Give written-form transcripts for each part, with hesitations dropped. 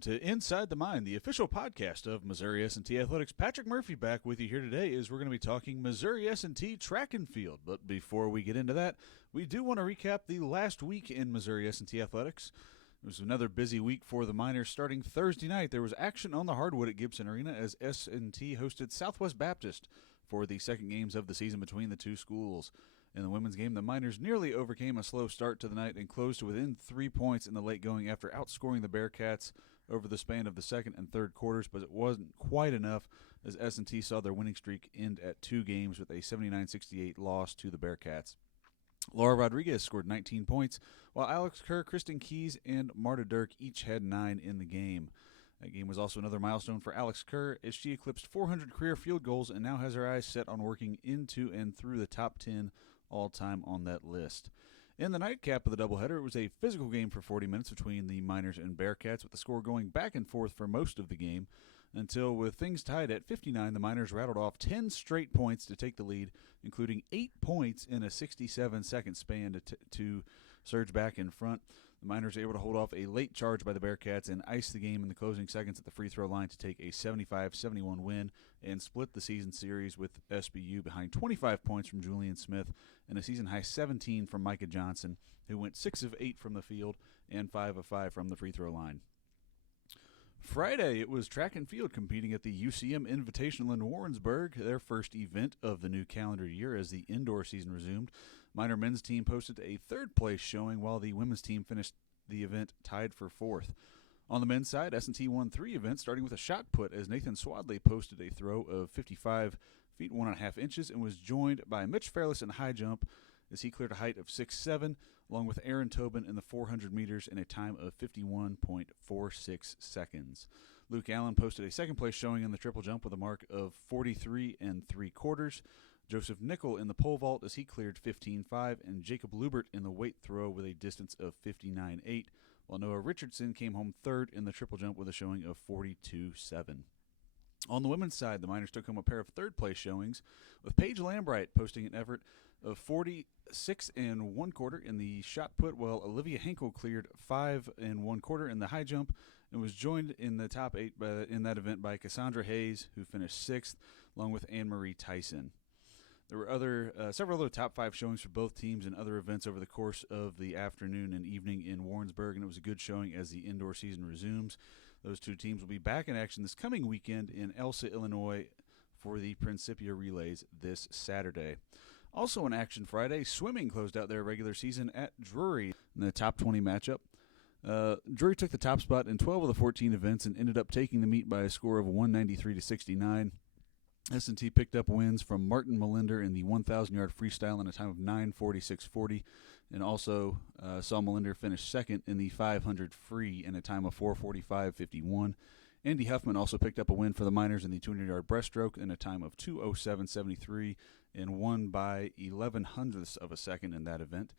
welcome to Inside the Mind, the official podcast of Missouri S&T Athletics. Patrick Murphy back with you here today as we're going to be talking Missouri S&T track and field. But before we get into that, we do want to recap the last week in Missouri S&T Athletics. It was another busy week for the Miners. Starting Thursday night, there was action on the hardwood at Gibson Arena as S&T hosted Southwest Baptist for the second games of the season between the two schools. In the women's game, the Miners nearly overcame a slow start to the night and closed to within 3 points in the late going after outscoring the Bearcats over the span of the second and third quarters, but it wasn't quite enough as S&T saw their winning streak end at 2 games with a 79-68 loss to the Bearcats. Laura Rodriguez scored 19 points, while Alex Kerr, Kristen Keys, and Marta Dirk each had 9 in the game. That game was also another milestone for Alex Kerr as she eclipsed 400 career field goals and now has her eyes set on working into and through the top 10 all-time on that list. In the nightcap of the doubleheader, it was a physical game for 40 minutes between the Miners and Bearcats, with the score going back and forth for most of the game, until with things tied at 59, the Miners rattled off 10 straight points to take the lead, including 8 points in a 67-second span to surge back in front. The Miners were able to hold off a late charge by the Bearcats and ice the game in the closing seconds at the free throw line to take a 75-71 win and split the season series with SBU behind 25 points from Julian Smith and a season-high 17 from Micah Johnson, who went 6 of 8 from the field and 5 of 5 from the free throw line. Friday, it was track and field competing at the UCM Invitational in Warrensburg, their first event of the new calendar year as the indoor season resumed. Miner men's team posted a third-place showing, while the women's team finished the event tied for fourth. On the men's side, S&T won 3 events, starting with a shot put as Nathan Swadley posted a throw of 55 feet 1.5 inches and was joined by Mitch Fairless in high jump as he cleared a height of 6'7", along with Aaron Tobin in the 400 meters in a time of 51.46 seconds. Luke Allen posted a second-place showing in the triple jump with a mark of 43 3/4. Joseph Nickel in the pole vault as he cleared 15.5, and Jacob Lubert in the weight throw with a distance of 59.8, while Noah Richardson came home third in the triple jump with a showing of 42.7. On the women's side, the Miners took home a pair of third-place showings, with Paige Lambright posting an effort of 46 1/4 in the shot put, while Olivia Henkel cleared 5 1/4 in the high jump and was joined in the top 8 in that event by Cassandra Hayes, who finished 6th, along with Anne-Marie Tyson. There were several other top 5 showings for both teams in other events over the course of the afternoon and evening in Warrensburg, and it was a good showing as the indoor season resumes. Those two teams will be back in action this coming weekend in Elsa, Illinois for the Principia Relays this Saturday. Also in action Friday, swimming closed out their regular season at Drury in the top 20 matchup. Drury took the top spot in 12 of the 14 events and ended up taking the meet by a score of 193-69. S&T picked up wins from Martin Melinder in the 1,000-yard freestyle in a time of 9:46.40, and also saw Melinder finish second in the 500 free in a time of 4:45.51. Andy Huffman also picked up a win for the Miners in the 200-yard breaststroke in a time of 2:07.73 and won by 0.11 of a second in that event.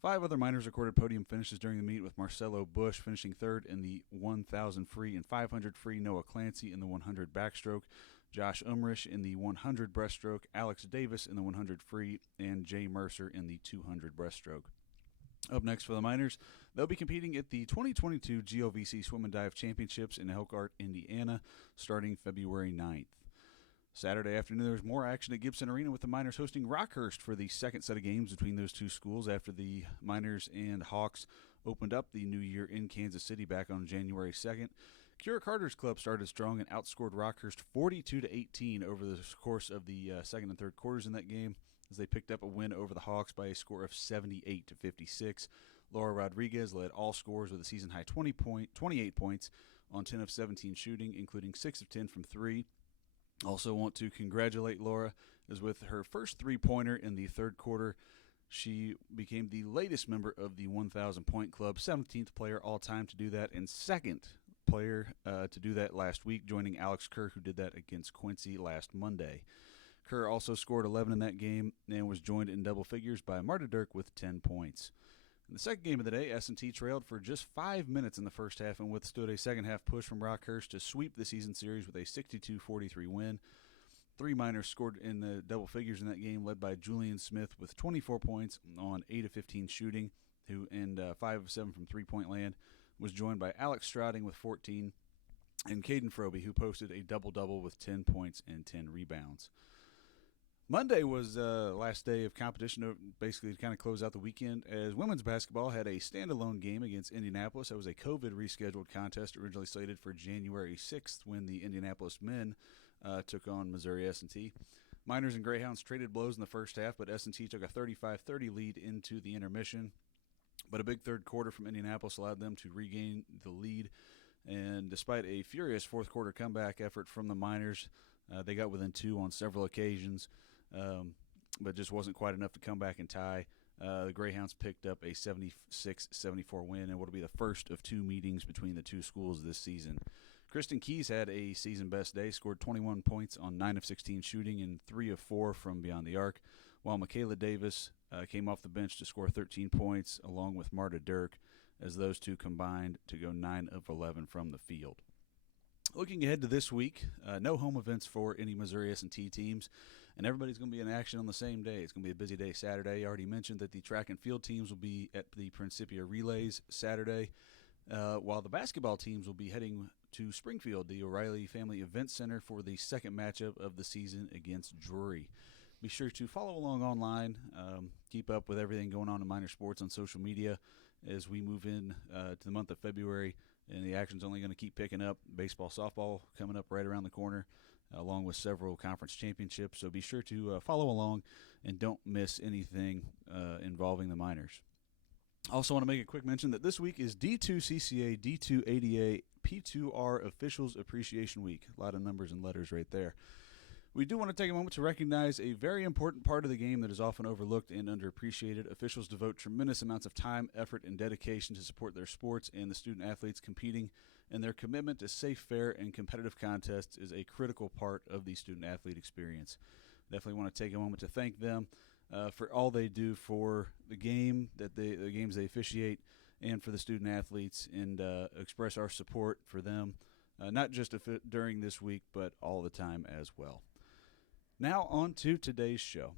5 other Miners recorded podium finishes during the meet, with Marcelo Bush finishing third in the 1,000 free and 500 free, Noah Clancy in the 100 backstroke, Josh Umrish in the 100 breaststroke, Alex Davis in the 100 free, and Jay Mercer in the 200 breaststroke. Up next for the Miners, they'll be competing at the 2022 GOVC Swim and Dive Championships in Elkhart, Indiana, starting February 9th. Saturday afternoon, there was more action at Gibson Arena, with the Miners hosting Rockhurst for the second set of games between those two schools after the Miners and Hawks opened up the new year in Kansas City back on January 2nd. Kira Carter's club started strong and outscored Rockhurst 42-18 over the course of the second and third quarters in that game, as they picked up a win over the Hawks by a score of 78-56. Laura Rodriguez led all scorers with a season-high 28 points on 10 of 17 shooting, including 6 of 10 from 3. Also want to congratulate Laura, as with her first three-pointer in the third quarter, she became the latest member of the 1,000-point club, 17th player all-time to do that, and second player to do that last week, joining Alex Kerr, who did that against Quincy last Monday. Kerr also scored 11 in that game and was joined in double figures by Marta Dirk with 10 points. In the second game of the day, S&T trailed for just 5 minutes in the first half and withstood a second-half push from Rockhurst to sweep the season series with a 62-43 win. 3 Miners scored in the double figures in that game, led by Julian Smith with 24 points on 8 of 15 shooting, and 5 of 7 from three-point land, was joined by Alex Strouting with 14 and Caden Froby, who posted a double-double with 10 points and 10 rebounds. Monday was the last day of competition, basically to kind of close out the weekend, as women's basketball had a standalone game against Indianapolis. That was a COVID rescheduled contest originally slated for January 6th when the Indianapolis men took on Missouri S&T. Miners and Greyhounds traded blows in the first half, but S&T took a 35-30 lead into the intermission. But a big third quarter from Indianapolis allowed them to regain the lead. And despite a furious fourth quarter comeback effort from the Miners, they got within 2 on several occasions. But just wasn't quite enough to come back and tie. The Greyhounds picked up a 76-74 win, and what will be the first of 2 meetings between the two schools this season. Kristen Keys had a season-best day, scored 21 points on 9 of 16 shooting and 3 of 4 from beyond the arc, while Michaela Davis came off the bench to score 13 points, along with Marta Dirk, as those two combined to go 9 of 11 from the field. Looking ahead to this week, no home events for any Missouri S&T teams, and everybody's going to be in action on the same day. It's going to be a busy day Saturday. I already mentioned that the track and field teams will be at the Principia Relays Saturday, while the basketball teams will be heading to Springfield, the O'Reilly Family Event Center, for the second matchup of the season against Drury. Be sure to follow along online, keep up with everything going on in minor sports on social media as we move in to the month of February, and the action's only going to keep picking up. Baseball, softball coming up right around the corner, along with several conference championships. So be sure to follow along and don't miss anything involving the minors. Also want to make a quick mention that this week is D2CCA, D2ADA, P2R Officials Appreciation Week. A lot of numbers and letters right there. We do want to take a moment to recognize a very important part of the game that is often overlooked and underappreciated. Officials devote tremendous amounts of time, effort, and dedication to support their sports and the student athletes competing, and their commitment to safe, fair, and competitive contests is a critical part of the student athlete experience. Definitely want to take a moment to thank them for all they do for the game, the games they officiate, and for the student athletes, and express our support for them, not just during this week, but all the time as well. Now on to today's show.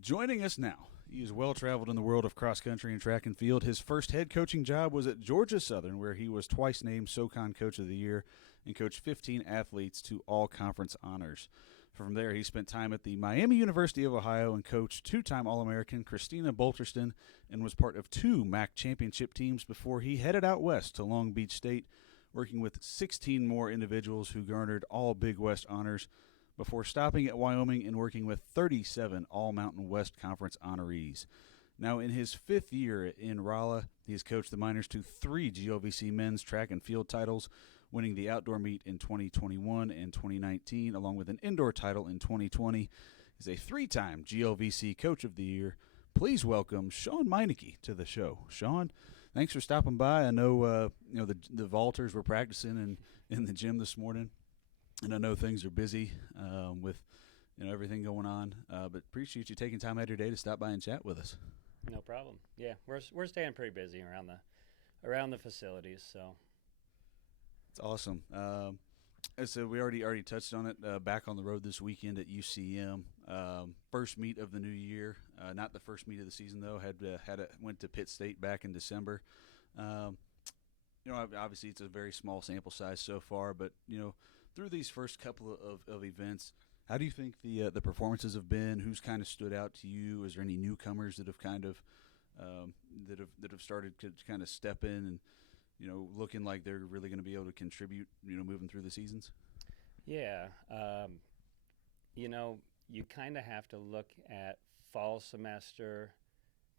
Joining us now, he is well-traveled in the world of cross-country and track and field. His first head coaching job was at Georgia Southern, where he was twice named SoCon Coach of the Year and coached 15 athletes to all-conference honors. From there, he spent time at the Miami University of Ohio and coached 2-time All-American Christina Bolterston and was part of 2 MAC championship teams before he headed out west to Long Beach State, working with 16 more individuals who garnered all Big West honors before stopping at Wyoming and working with 37 All-Mountain West Conference honorees. Now, in his 5th year in Rolla, he has coached the Miners to 3 GLVC men's track and field titles, winning the outdoor meet in 2021 and 2019, along with an indoor title in 2020. He's a 3-time GLVC Coach of the Year. Please welcome Shaun Meinecke to the show. Shaun, thanks for stopping by. I know the vaulters were practicing in the gym this morning, and I know things are busy with everything going on, but appreciate you taking time out of your day to stop by and chat with us. No problem. Yeah, we're staying pretty busy around the facilities, so it's awesome. So we already touched on it. Back on the road this weekend at UCM. First meet of the new year. Not the first meet of the season though. Went to Pitt State back in December. Obviously it's a very small sample size so far, but through these first couple of events, how do you think the performances have been? Who's kind of stood out to you? Is there any newcomers that have kind of that have started to kind of step in and looking like they're really going to be able to contribute, moving through the seasons? Yeah, you kind of have to look at fall semester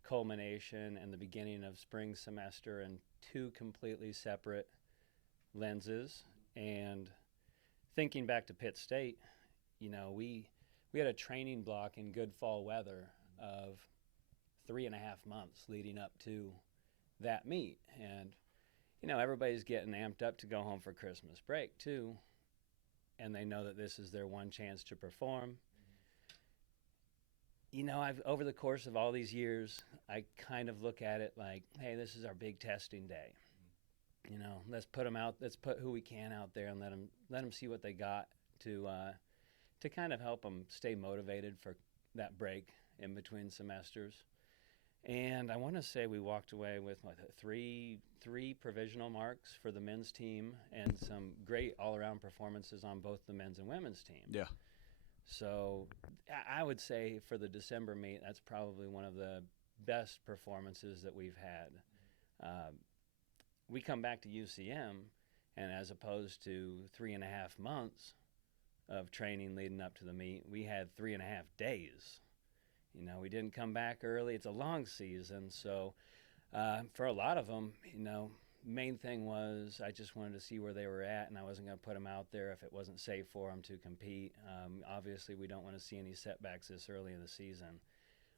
culmination and the beginning of spring semester in 2 completely separate lenses. And thinking back to Pitt State, we had a training block in good fall weather of 3.5 months leading up to that meet. And everybody's getting amped up to go home for Christmas break, too. And they know that this is their one chance to perform. I've over the course of all these years, I kind of look at it like, hey, this is our big testing day. Let's put them out. Let's put who we can out there and let them see what they got to kind of help them stay motivated for that break in between semesters. And I want to say we walked away with three provisional marks for the men's team and some great all-around performances on both the men's and women's team. Yeah. So I would say for the December meet, that's probably one of the best performances that we've had. We come back to UCM, and as opposed to 3.5 months of training leading up to the meet, we had 3.5 days. We didn't come back early. It's a long season, so for a lot of them, main thing was I just wanted to see where they were at, and I wasn't going to put them out there if it wasn't safe for them to compete. Obviously, we don't want to see any setbacks this early in the season.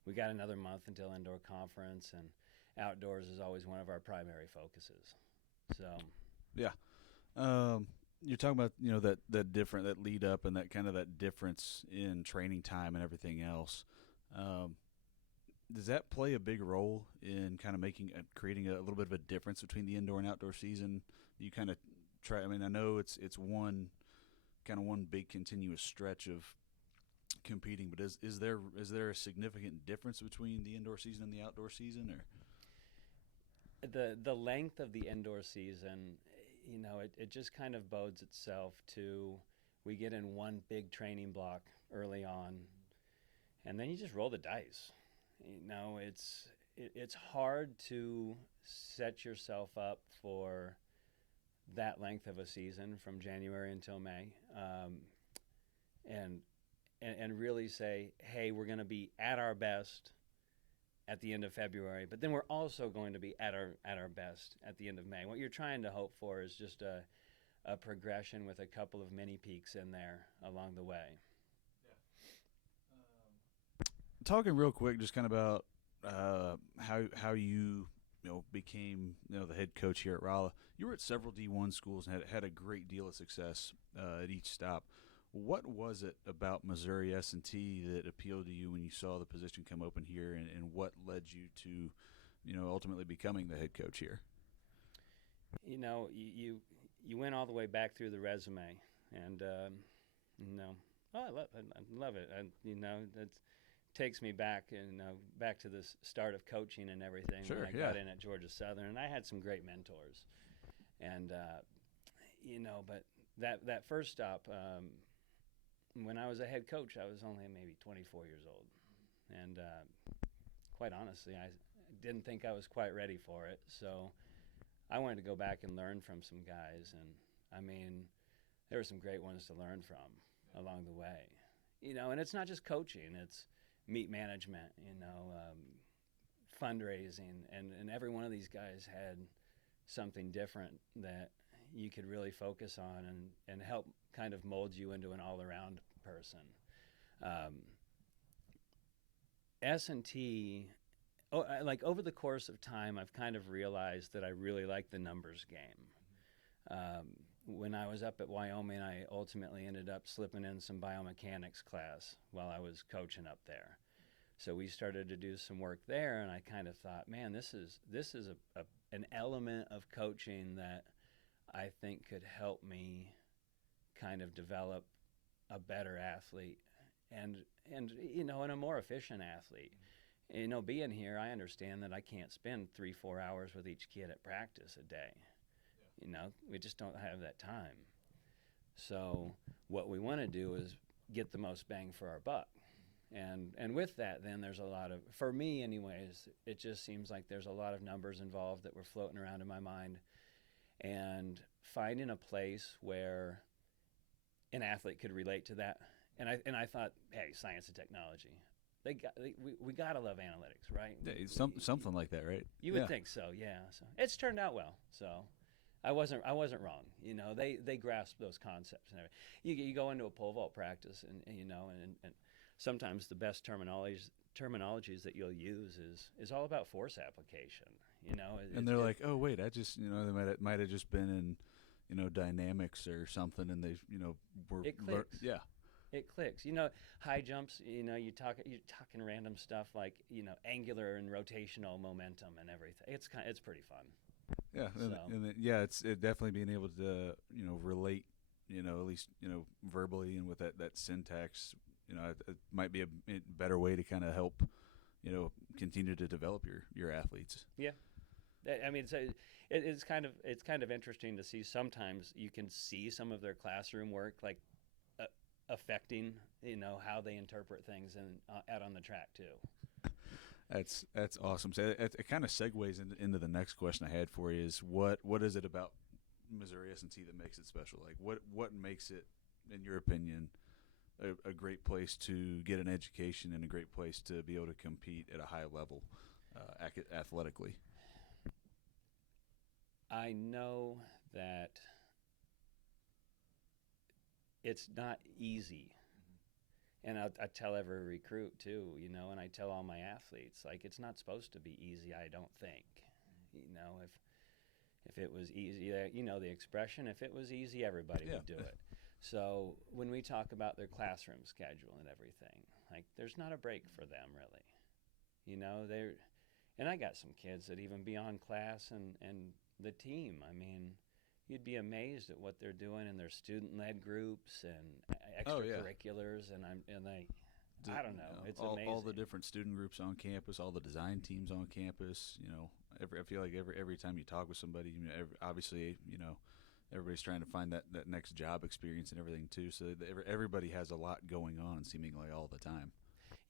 We got another month until indoor conference, and outdoors is always one of our primary focuses. So, yeah. You're talking about that lead up and that difference in training time and everything else. Does that play a big role in kind of creating a little bit of a difference between the indoor and outdoor season? You kind of try. I mean, I know it's one big continuous stretch of competing, but is there a significant difference between the indoor season and the outdoor season, or the length of the indoor season? It just kind of bodes itself to we get in one big training block early on, and then you just roll the dice. It's hard to set yourself up for that length of a season from January until May, and really say, hey, we're going to be at our best at the end of February, but then we're also going to be at our best at the end of May. What you're trying to hope for is just a progression with a couple of mini peaks in there along the way. Talking real quick, just kind of about how you became the head coach here at Rolla. You were at several D1 schools and had a great deal of success at each stop. What was it about Missouri S&T that appealed to you when you saw the position come open here, and what led you to ultimately becoming the head coach here? You went all the way back through the resume, and I love it. That takes me back back to the start of coaching and everything. Sure, when I got in at Georgia Southern, and I had some great mentors, and but that first stop. When I was a head coach, I was only maybe 24 years old, and quite honestly, I didn't think I was quite ready for it. So I wanted to go back and learn from some guys, and I mean, there were some great ones to learn from along the way. And it's not just coaching; it's meet management, fundraising, and every one of these guys had something different that you could really focus on and help kind of mold you into an all-around person. S&T, like over the course of time, I've kind of realized that I really like the numbers game. When I was up at Wyoming, I ultimately ended up slipping in some biomechanics class while I was coaching up there. So we started to do some work there, and I kind of thought, man, this is an element of coaching that I think could help me kind of develop a better athlete and a more efficient athlete. Being here, I understand that I can't spend 3-4 hours with each kid at practice a day. We just don't have that time. So what we want to do is get the most bang for our buck. And with that, then there's a lot of, for me anyways, it just seems like there's a lot of numbers involved that were floating around in my mind. And finding a place where an athlete could relate to that. And I thought, hey, science and technology. We got to love analytics, right? Yeah, something like that, right? You would think so, yeah. So it's turned out well. So I wasn't wrong. They grasp those concepts and everything. You go into a pole vault practice and sometimes the best terminologies that you'll use is all about force application. And they're like, oh wait, I just they might have just been in dynamics or something, and they were it clicks. Yeah. It clicks. High jumps. You're talking random stuff like angular and rotational momentum and everything. It's pretty fun. Yeah, So. it's definitely being able to relate at least verbally and with that syntax. It might be a better way to kind of help continue to develop your athletes. Yeah. I mean, it's kind of interesting to see. Sometimes you can see some of their classroom work like affecting how they interpret things and out on the track too. That's awesome. So it kind of segues into the next question I had for you is what is it about Missouri S&T that makes it special? Like what makes it, in your opinion, a great place to get an education and a great place to be able to compete at a high level athletically? I know that it's not easy. And I tell every recruit too, and I tell all my athletes, like, it's not supposed to be easy, I don't think. If it was easy, the expression, if it was easy, everybody would do it. So when we talk about their classroom schedule and everything, like, there's not a break for them, really. And I got some kids that even beyond class and the team, I mean, you'd be amazed at what they're doing in their student-led groups and extracurriculars, and I don't know, it's amazing. All the different student groups on campus, all the design teams on campus. I feel like every time you talk with somebody, obviously, everybody's trying to find that next job experience and everything too. So everybody has a lot going on, seemingly all the time.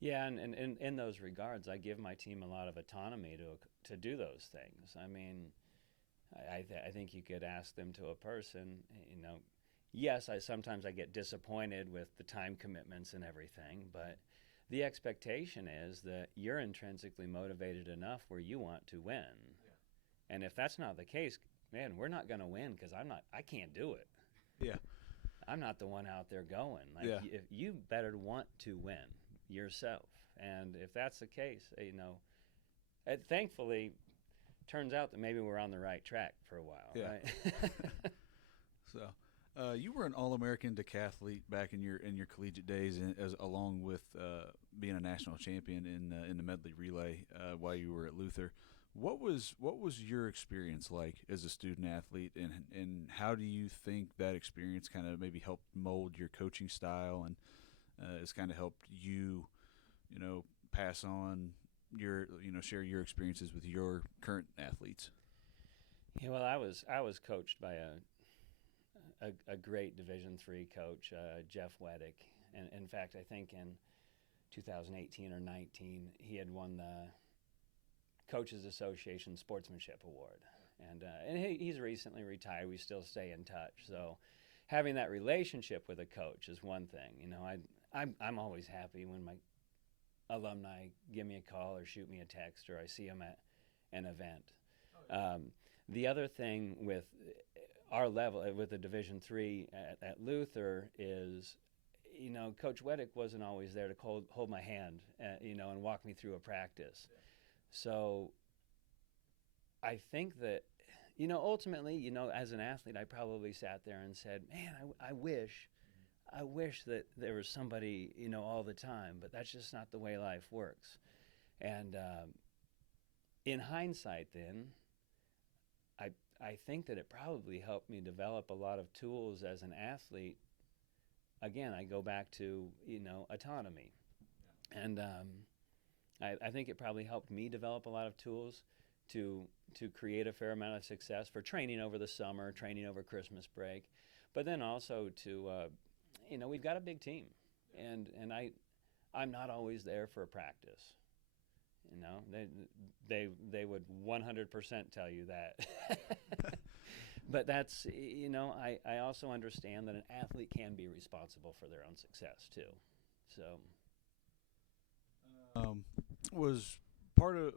Yeah, and in those regards, I give my team a lot of autonomy to do those things. I mean, I think you could ask them to a person, yes, sometimes I get disappointed with the time commitments and everything, but the expectation is that you're intrinsically motivated enough where you want to win. Yeah. And if that's not the case, man, we're not going to win because I can't do it. Yeah. I'm not the one out there going. If you better want to win yourself. And if that's the case, thankfully, turns out that maybe we're on the right track for a while, right? So, you were an All-American decathlete back in your collegiate days, along with being a national champion in the medley relay while you were at Luther. What was your experience like as a student athlete, and how do you think that experience kind of maybe helped mold your coaching style and has kind of helped you, pass on share your experiences with your current athletes? Yeah, well, I was coached by a great Division III coach, Jeff Weddick, and in fact, I think in 2018 or 19, he had won the Coaches Association Sportsmanship Award, and he's recently retired. We still stay in touch, so having that relationship with a coach is one thing. I'm always happy when my alumni give me a call or shoot me a text, or I see them at an event. The other thing with our level, with the Division III at Luther, is, Coach Weddick wasn't always there to hold my hand, and walk me through a practice. Yeah. So I think that, ultimately, as an athlete, I probably sat there and said, man, I wish that there was somebody, all the time, but that's just not the way life works. And in hindsight, then, I think that it probably helped me develop a lot of tools as an athlete. Again, I go back to, autonomy. Yeah. And I think it probably helped me develop a lot of tools to create a fair amount of success for training over the summer, training over Christmas break, but then also to, we've got a big team, and I'm not always there for a practice. They would 100% tell you that. But that's, I also understand that an athlete can be responsible for their own success too. So was part of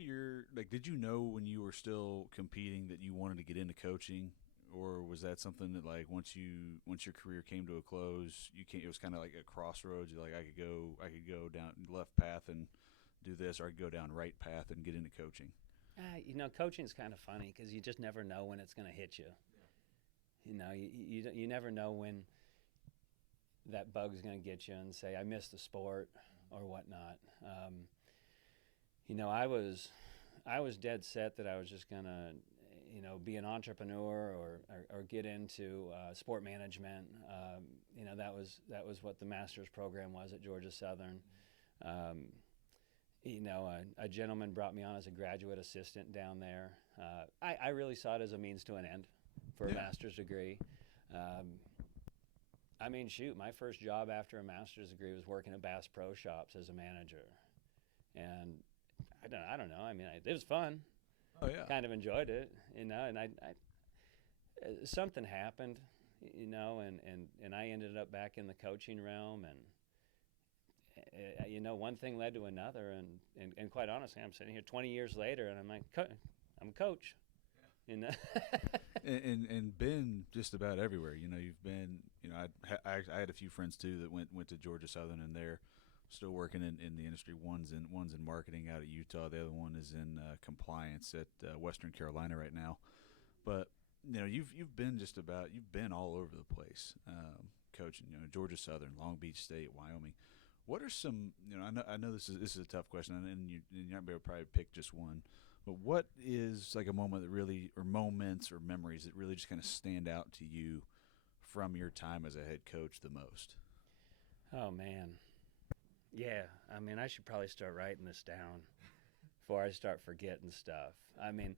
your, like, did you know when you were still competing that you wanted to get into coaching, or was that something that, like, once your career came to a close, it was kind of like a crossroads? You're like, I could go down left path and do this, or I could go down right path and get into coaching? Coaching's kind of funny because you just never know when it's going to hit you. Yeah. You never know when that bug's going to get you and say, I missed the sport or whatnot. I was dead set that I was just going to, be an entrepreneur or get into sport management. That was what the master's program was at Georgia Southern. A gentleman brought me on as a graduate assistant down there. I really saw it as a means to an end for a master's degree. I mean, shoot, my first job after a master's degree was working at Bass Pro Shops as a manager. And I don't know. I mean, it was fun. Oh yeah. Kind of enjoyed it, and something happened, and I ended up back in the coaching realm, and one thing led to another, and quite honestly, I'm sitting here 20 years later, and I'm like, I'm a coach, and been just about everywhere. You've been. I had a few friends too that went to Georgia Southern, and they're still working in the industry. One's in marketing out at Utah. The other one is in compliance at Western Carolina right now. But you've been you've been all over the place, coaching. Georgia Southern, Long Beach State, Wyoming. What are some? I know this is a tough question, and you're not able to probably pick just one. But what is like a moment that really, or moments or memories that really just kind of stand out to you from your time as a head coach the most? Oh man, yeah. I mean, I should probably start writing this down before I start forgetting stuff. I mean,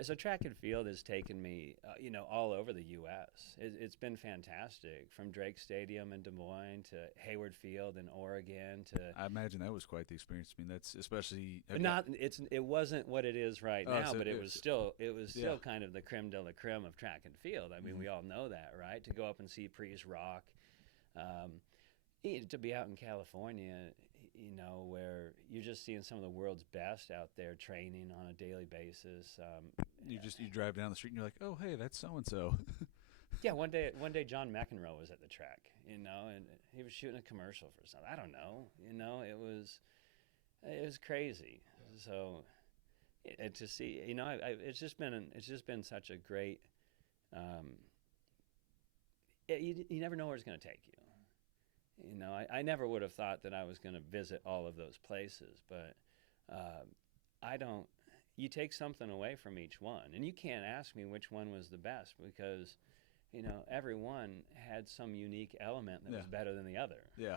so track and field has taken me, all over the U.S. It's been fantastic, from Drake Stadium in Des Moines to Hayward Field in Oregon to. I imagine that was quite the experience. I mean, that's especially It wasn't what it is right now, so but it was still kind of the creme de la creme of track and field. I mean, we all know that, right? To go up and see Priest Rock, to be out in California, where you're just seeing some of the world's best out there training on a daily basis. You drive down the street and you're like, oh, hey, that's so and so. Yeah, one day John McEnroe was at the track, and he was shooting a commercial for something. I don't know, it was crazy. So to see, it's just been such a great. You never know where it's going to take you. I never would have thought that I was going to visit all of those places, but you take something away from each one, and you can't ask me which one was the best because, every one had some unique element that was better than the other. Yeah.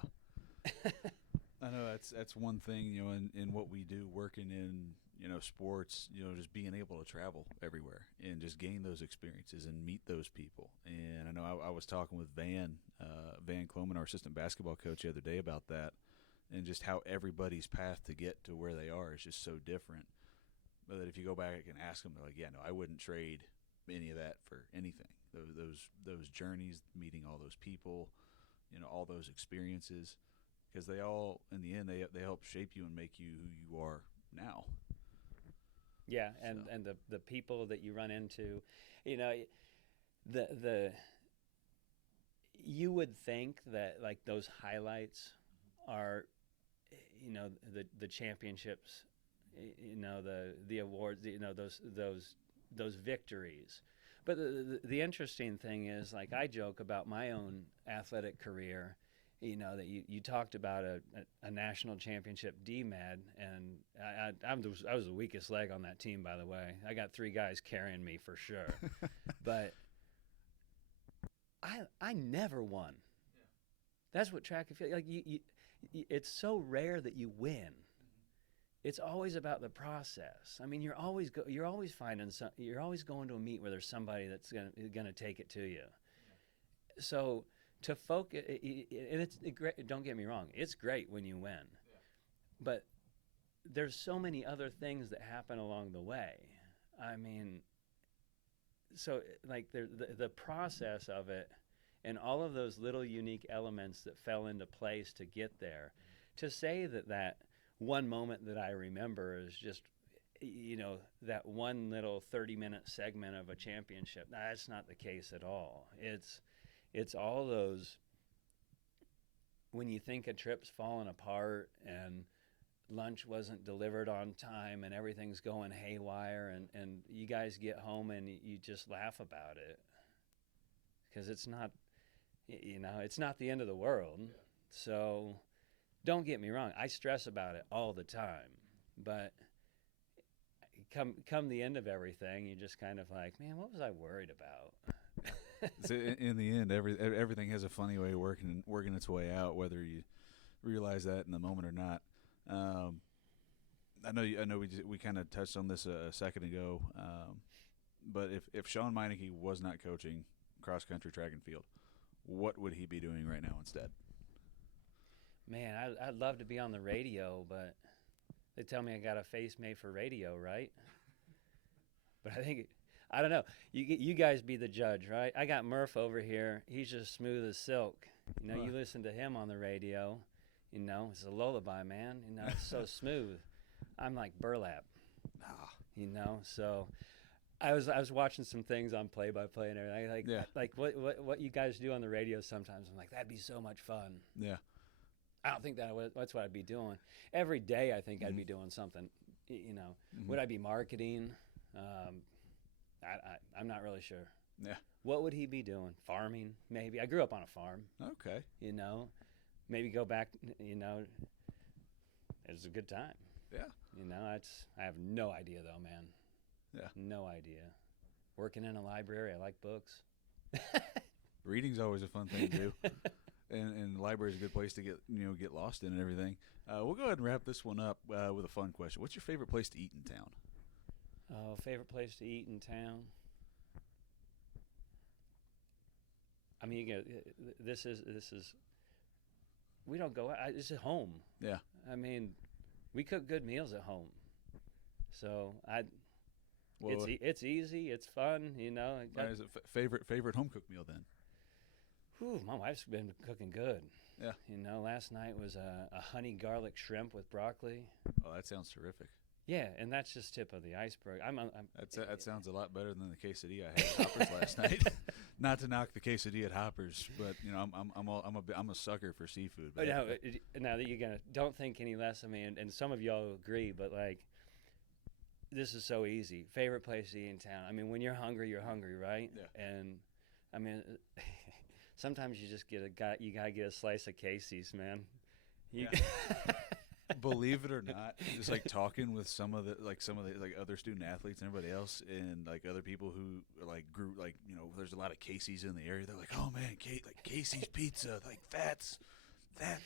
I know that's one thing, in what we do, working in, sports, just being able to travel everywhere and just gain those experiences and meet those people. And I know I was talking with Van Cloman, our assistant basketball coach, the other day about that, and just how everybody's path to get to where they are is just so different. But that if you go back and ask them, they're like, yeah, no, I wouldn't trade any of that for anything. Those journeys, meeting all those people, all those experiences, because they all, in the end, they help shape you and make you who you are now. Yeah, and the people that you run into, the you would think that like those highlights are, the championships, the awards, those victories. But the interesting thing is, like, I joke about my own athletic career. That you talked about a national championship DMAD, and I was the weakest leg on that team, by the way. I got 3 guys carrying me for sure, but I never won. Yeah. That's what track and field, like it's so rare that you win. It's always about the process. I mean, you're always finding you're always going to a meet where there's somebody that's gonna take it to you. Yeah. So. To focus, and it's great. Don't get me wrong; it's great when you win, but there's so many other things that happen along the way. I mean, so like the process of it, and all of those little unique elements that fell into place to get there. To say that one moment that I remember is just, that one little 30-minute segment of a championship. That's not the case at all. It's all those, when you think a trip's falling apart and lunch wasn't delivered on time and everything's going haywire, and you guys get home and you just laugh about it because it's not, it's not the end of the world. Yeah. So don't get me wrong, I stress about it all the time, but come the end of everything, you're just kind of like, man, what was I worried about? So in the end, everything has a funny way of working its way out, whether you realize that in the moment or not. I know we kind of touched on this a second ago, but if Shaun Meinecke was not coaching cross country, track and field, what would he be doing right now instead? Man, I'd love to be on the radio, but they tell me I got a face made for radio, right? But I don't know. You guys be the judge, right? I got Murph over here. He's just smooth as silk. You know, you listen to him on the radio. You know, it's a lullaby, man. You know, it's so smooth. I'm like burlap. You know, so I was watching some things on play-by-play and everything. Like what you guys do on the radio sometimes. I'm like, that'd be so much fun. Yeah. I don't think that's what I'd be doing. Every day I think I'd be doing something. You know, would I be marketing? I'm not really sure. Yeah. What would he be doing? Farming, maybe. I grew up on a farm. Okay. You know, maybe go back, you know. It was a good time. Yeah. You know, I have no idea though, man. Yeah. No idea. Working in a library, I like books. Reading's always a fun thing to do. And the library is a good place to get lost in and everything. We'll go ahead and wrap this one up with a fun question. What's your favorite place to eat in town? Favorite place to eat in town? I mean, this is. We don't go out. This is home. Yeah. I mean, we cook good meals at home. So it's easy. It's fun. You know. Is it favorite home cooked meal then? Whew, my wife's been cooking good. Yeah. You know, last night was a honey garlic shrimp with broccoli. Oh, that sounds terrific. Yeah, and that's just tip of the iceberg. That sounds a lot better than the quesadilla I had at Hoppers last night. Not to knock the quesadilla at Hoppers, but you know I'm a sucker for seafood. But now that you're gonna, don't think any less of me, and some of y'all agree, but like this is so easy. Favorite place to eat in town. I mean, when you're hungry, right? Yeah. And I mean. Sometimes you just you gotta get a slice of Casey's, man. Believe it or not, just like talking with some of the other student athletes and everybody else, and like other people who like grew there's a lot of Casey's in the area. They're like, oh man, Casey's pizza, like that's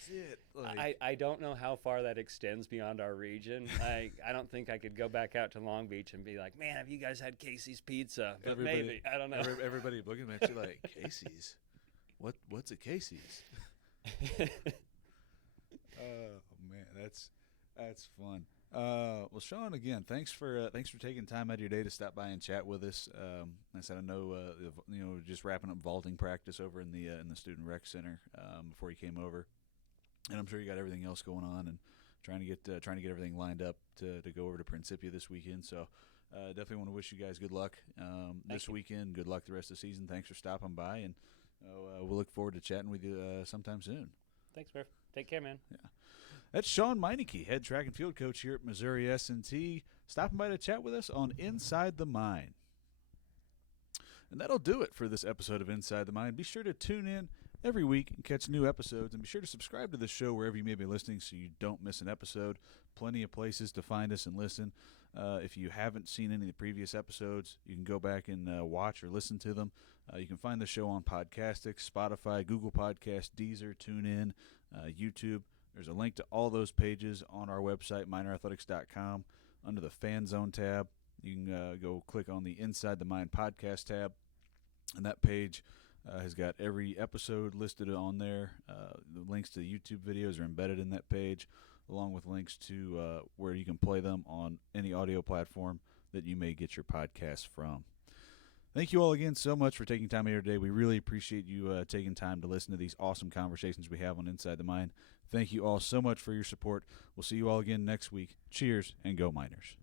it. Like, I don't know how far that extends beyond our region. I don't think I could go back out to Long Beach and be like, man, have you guys had Casey's pizza? But maybe, I don't know. Everybody looking at you like, Casey's. What's a Casey's? Oh man, that's fun. Well, Shaun, again, thanks for taking time out of your day to stop by and chat with us. I said I know just wrapping up vaulting practice over in the student rec center before you came over, and I'm sure you got everything else going on and trying to get everything lined up to go over to Principia this weekend. So definitely want to wish you guys good luck this weekend. Good luck the rest of the season. Thanks for stopping by, and we'll look forward to chatting with you sometime soon. Thanks, Murph. Take care, man. Yeah. That's Shaun Meinecke, head track and field coach here at Missouri S&T, stopping by to chat with us on Inside the Mine. And that'll do it for this episode of Inside the Mine. Be sure to tune in every week and catch new episodes, and be sure to subscribe to the show wherever you may be listening so you don't miss an episode. Plenty of places to find us and listen. If you haven't seen any of the previous episodes, you can go back and watch or listen to them. You can find the show on Podcastics, Spotify, Google Podcasts, Deezer, TuneIn, YouTube. There's a link to all those pages on our website, minerathletics.com, under the Fan Zone tab. You can go click on the Inside the Mine podcast tab, and that page has got every episode listed on there. The links to the YouTube videos are embedded in that page, along with links to where you can play them on any audio platform that you may get your podcast from. Thank you all again so much for taking time here today. We really appreciate you taking time to listen to these awesome conversations we have on Inside the Mine. Thank you all so much for your support. We'll see you all again next week. Cheers, and go Miners.